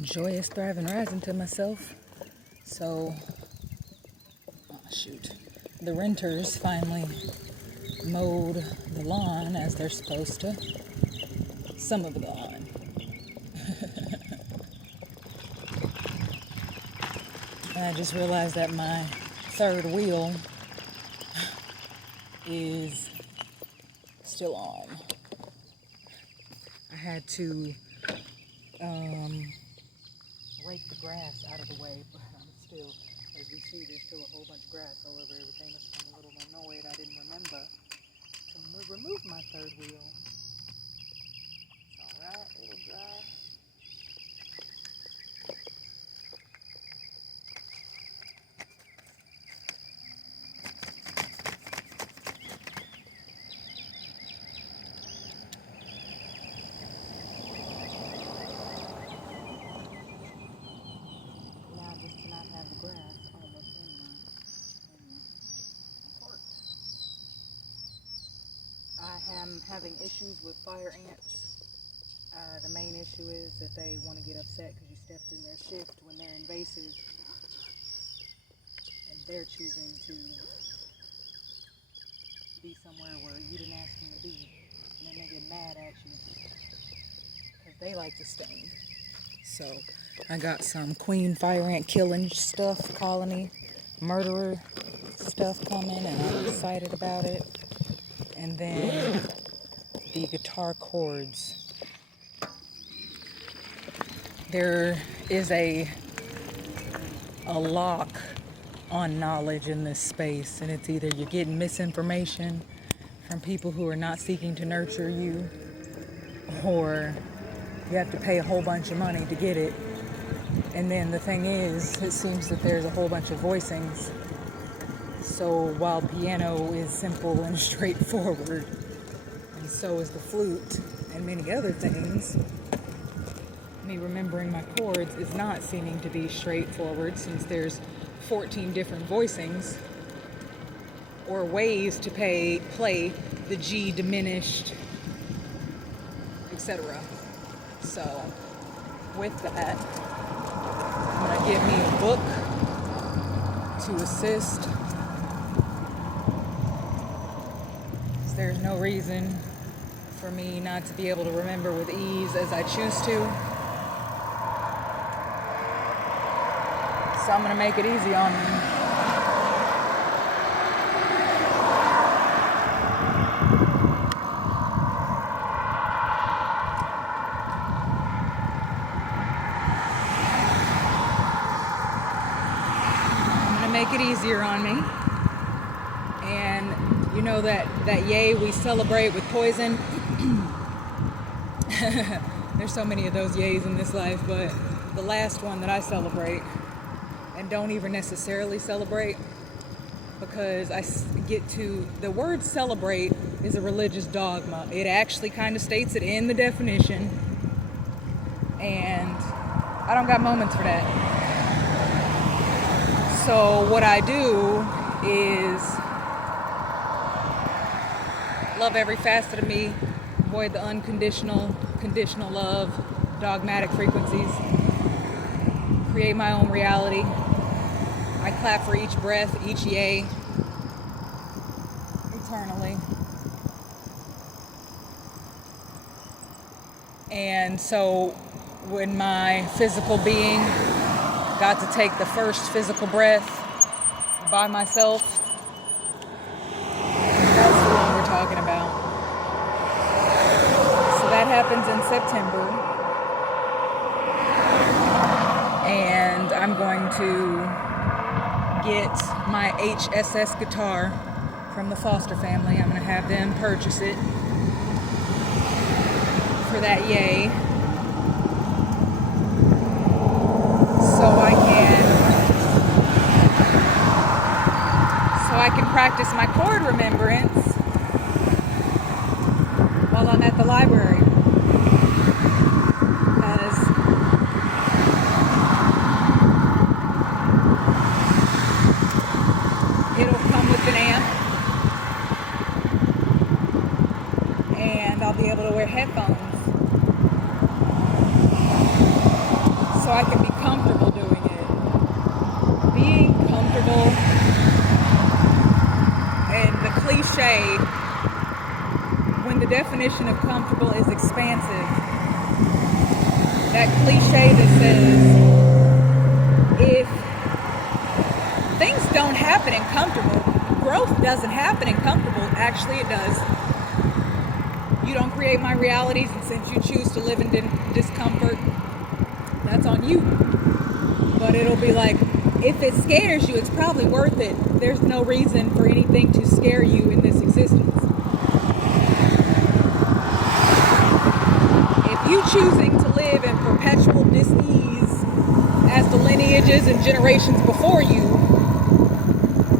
joyous, thriving, rising to myself. So, the renters finally mowed the lawn as they're supposed to. Some of the lawn. And I just realized that my third wheel is still on. I had to rake the grass out of the way, but I'm still, as we see, there's still a whole bunch of grass all over everything. So I'm a little annoyed I didn't remember to remove my third wheel. It's alright, it'll dry. I'm having issues with fire ants. The main issue is that they want to get upset because you stepped in their shift when they're invasive and they're choosing to be somewhere where you didn't ask them to be, and then they get mad at you because they like to sting. So I got some queen fire ant killing stuff, colony murderer stuff coming, and I'm excited about it. And then the guitar chords. There is a lock on knowledge in this space, and it's either you're getting misinformation from people who are not seeking to nurture you, or you have to pay a whole bunch of money to get it. And then the thing is, it seems that there's a whole bunch of voicings. So while piano is simple and straightforward, and so is the flute and many other things, me remembering my chords is not seeming to be straightforward, since there's 14 different voicings or ways to play the G diminished, etc. So with that, I'm going to get me a book to assist. There's no reason for me not to be able to remember with ease as I choose to. So I'm going to make it easy on me. I'm going to make it easier on me. And you know that yay we celebrate with poison? There's so many of those yays in this life, but the last one that I celebrate, and don't even necessarily celebrate, because I get to, the word celebrate is a religious dogma. It actually kind of states it in the definition, and I don't got moments for that. So what I do is love every facet of me, avoid the unconditional, conditional love, dogmatic frequencies, create my own reality. I clap for each breath, each yay, eternally. And so when my physical being got to take the first physical breath by myself, that's the one we're talking about. So that happens in September. And I'm going to get my HSS guitar from the foster family. I'm going to have them purchase it for that yay. So I can practice my chord remembrance while I'm at the library. Because it'll come with an amp, and I'll be able to wear headphones. So so I can be comfortable doing it. Being comfortable, and the cliche, when the definition of comfortable is expansive, that cliche that says, if things don't happen in comfortable, growth doesn't happen in comfortable. Actually, it does. You don't create my realities, and since you choose to live in discomfort, that's on you. But it'll be like, if it scares you, it's probably worth it. There's no reason for anything to scare you in this existence. If you choosing to live in perpetual dis-ease as the lineages and generations before you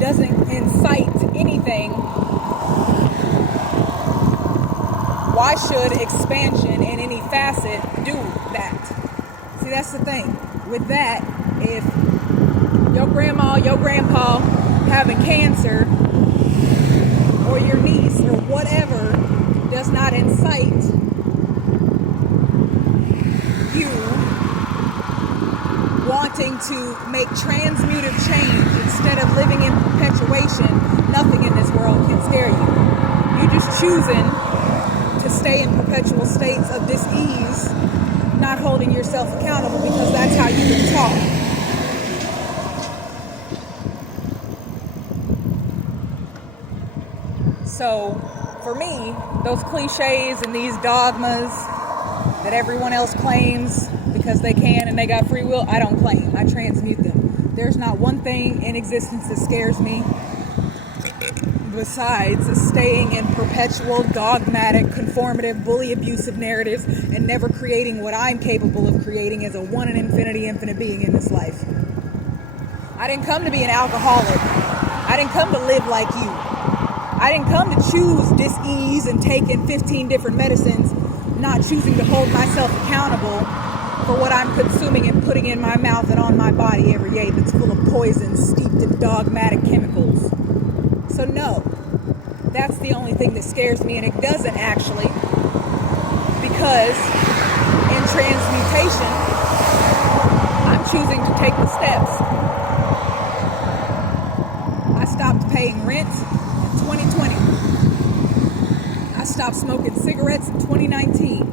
doesn't incite anything, why should expansion in any facet do that? See, that's the thing. With that, if your grandma, your grandpa having cancer, or your niece, or whatever, does not incite you wanting to make transmutive change instead of living in perpetuation, nothing in this world can scare you. You're just choosing to stay in perpetual states of dis-ease, not holding yourself accountable because that's how you've been taught. So, for me, those cliches and these dogmas that everyone else claims because they can and they got free will, I don't claim. I transmute them. There's not one thing in existence that scares me besides staying in perpetual, dogmatic, conformative, bully, abusive narratives and never creating what I'm capable of creating as a one in infinity, infinite being in this life. I didn't come to be an alcoholic. I didn't come to live like you. I didn't come to choose dis-ease and taking 15 different medicines, not choosing to hold myself accountable for what I'm consuming and putting in my mouth and on my body every day that's full of poison, steeped in dogmatic chemicals. So no, that's the only thing that scares me, and it doesn't actually, because in transmutation, I'm choosing to take the steps. I stopped paying rent in 2020. I stopped smoking cigarettes in 2019.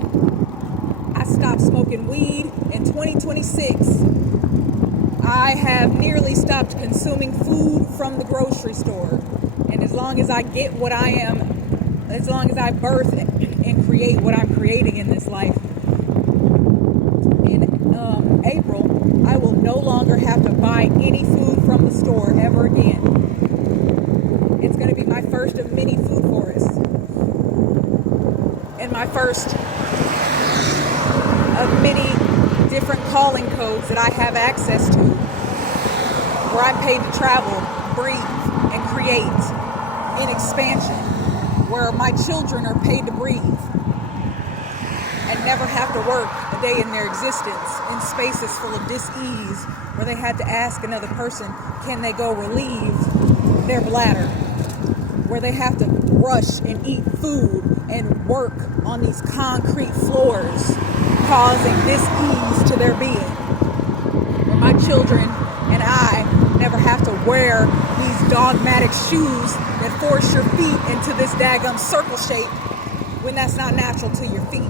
I stopped smoking weed in 2026. I have nearly stopped consuming food from the grocery store. And as long as I get what I am, as long as I birth and create what I'm creating in this life, in April, I will no longer have to buy any food from the store ever again. It's going to be my first of many food forests. And my first of many different calling codes that I have access to, where I'm paid to travel, breathe, and create in expansion, where my children are paid to breathe and never have to work a day in their existence in spaces full of dis-ease, where they had to ask another person, can they go relieve their bladder, where they have to rush and eat food and work on these concrete floors, causing dis-ease to their being, where my children and I never have to wear these dogmatic shoes that force your feet into this daggum circle shape when that's not natural to your feet,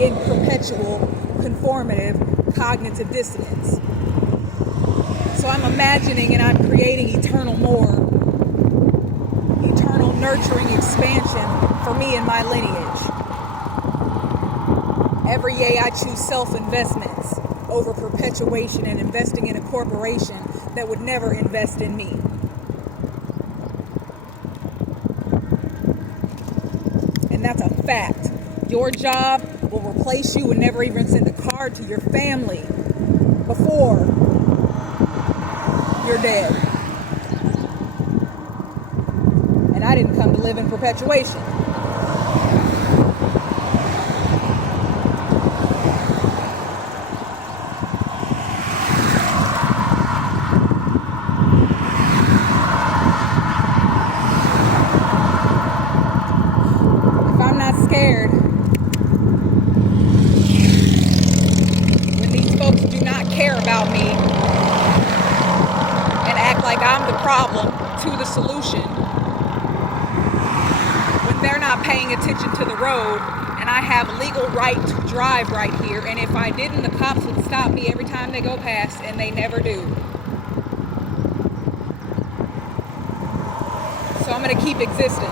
in perpetual, conformative, cognitive dissonance. So I'm imagining and I'm creating eternal more, eternal nurturing expansion for me and my lineage. Every day I choose self-investments over perpetuation and investing in a corporation that would never invest in me. And that's a fact. Your job will replace you and never even send a card to your family before you're dead. And I didn't come to live in perpetuation. Scared when these folks do not care about me and act like I'm the problem to the solution when they're not paying attention to the road, and I have legal right to drive right here, and if I didn't, the cops would stop me every time they go past, and they never do. So I'm going to keep existing.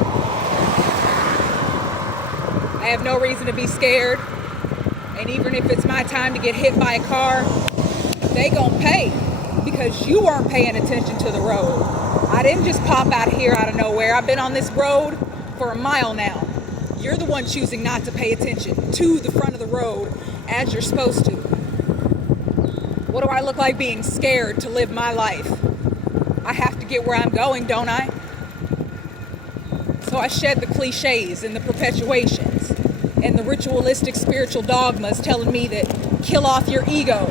I have no reason to be scared, and even if it's my time to get hit by a car, they gonna pay, because you weren't paying attention to the road. I didn't just pop out here out of nowhere. I've been on this road for a mile now. You're the one choosing not to pay attention to the front of the road as you're supposed to. What do I look like being scared to live my life? I have to get where I'm going, don't I? So I shed the cliches and the perpetuations and the ritualistic spiritual dogmas telling me that kill off your ego.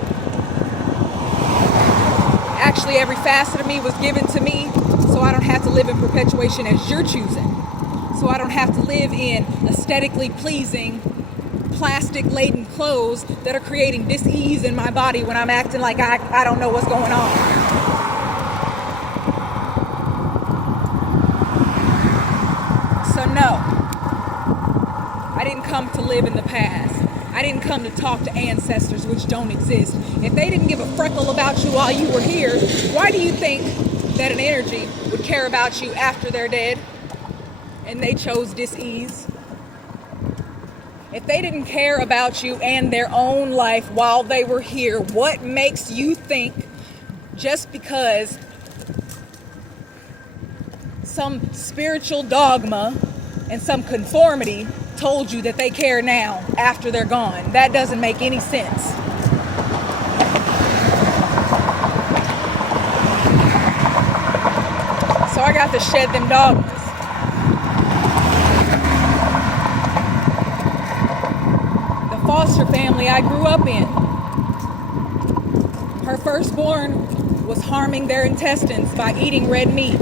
Actually, every facet of me was given to me so I don't have to live in perpetuation as you're choosing. So I don't have to live in aesthetically pleasing, plastic-laden clothes that are creating dis-ease in my body when I'm acting like I don't know what's going on. So no, I didn't come to live in the past. I didn't come to talk to ancestors which don't exist. If they didn't give a freckle about you while you were here, why do you think that an energy would care about you after they're dead and they chose dis-ease? If they didn't care about you and their own life while they were here, what makes you think just because some spiritual dogma and some conformity told you that they care now after they're gone? That doesn't make any sense. So I got to shed them dogmas. The foster family I grew up in, her firstborn was harming their intestines by eating red meat.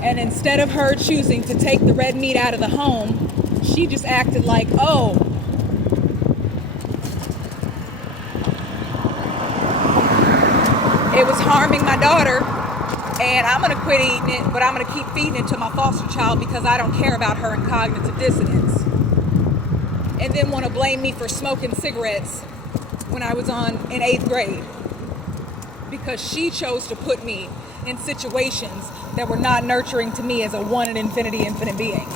And instead of her choosing to take the red meat out of the home, she just acted like, oh, it was harming my daughter, and I'm going to quit eating it, but I'm going to keep feeding it to my foster child because I don't care about her in cognitive dissonance. And then want to blame me for smoking cigarettes when I was in 8th grade because she chose to put me in situations that were not nurturing to me as a one in infinity infinite being.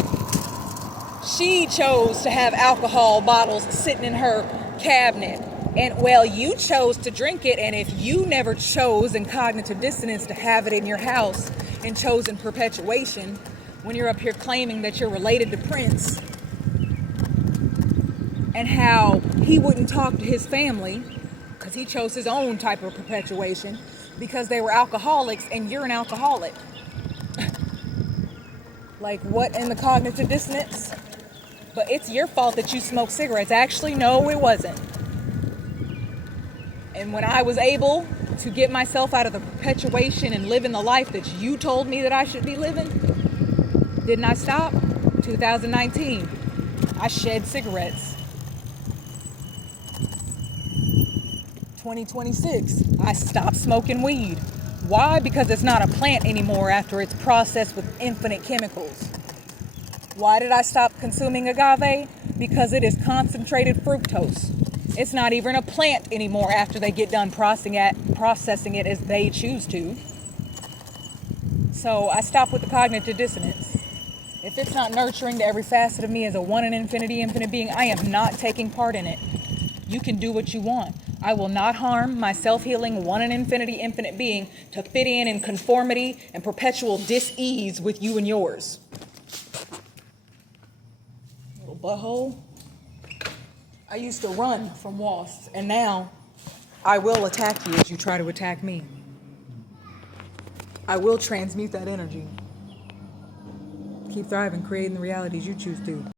She chose to have alcohol bottles sitting in her cabinet, and well, you chose to drink it, and if you never chose in cognitive dissonance to have it in your house and chose in perpetuation, when you're up here claiming that you're related to Prince and how he wouldn't talk to his family because he chose his own type of perpetuation because they were alcoholics and you're an alcoholic. Like, what in the cognitive dissonance? But it's your fault that you smoke cigarettes. Actually, no, it wasn't. And when I was able to get myself out of the perpetuation and living the life that you told me that I should be living, didn't I stop? 2019, I shed cigarettes. 2026, I stopped smoking weed. Why? Because it's not a plant anymore after it's processed with infinite chemicals. Why did I stop consuming agave? Because it is concentrated fructose. It's not even a plant anymore after they get done processing it as they choose to. So I stopped with the cognitive dissonance. If it's not nurturing to every facet of me as a one in infinity infinite being, I am not taking part in it. You can do what you want. I will not harm my self-healing one in infinity infinite being to fit in conformity and perpetual dis-ease with you and yours. Little butthole. I used to run from wasps, and now I will attack you as you try to attack me. I will transmute that energy. Keep thriving, creating the realities you choose to.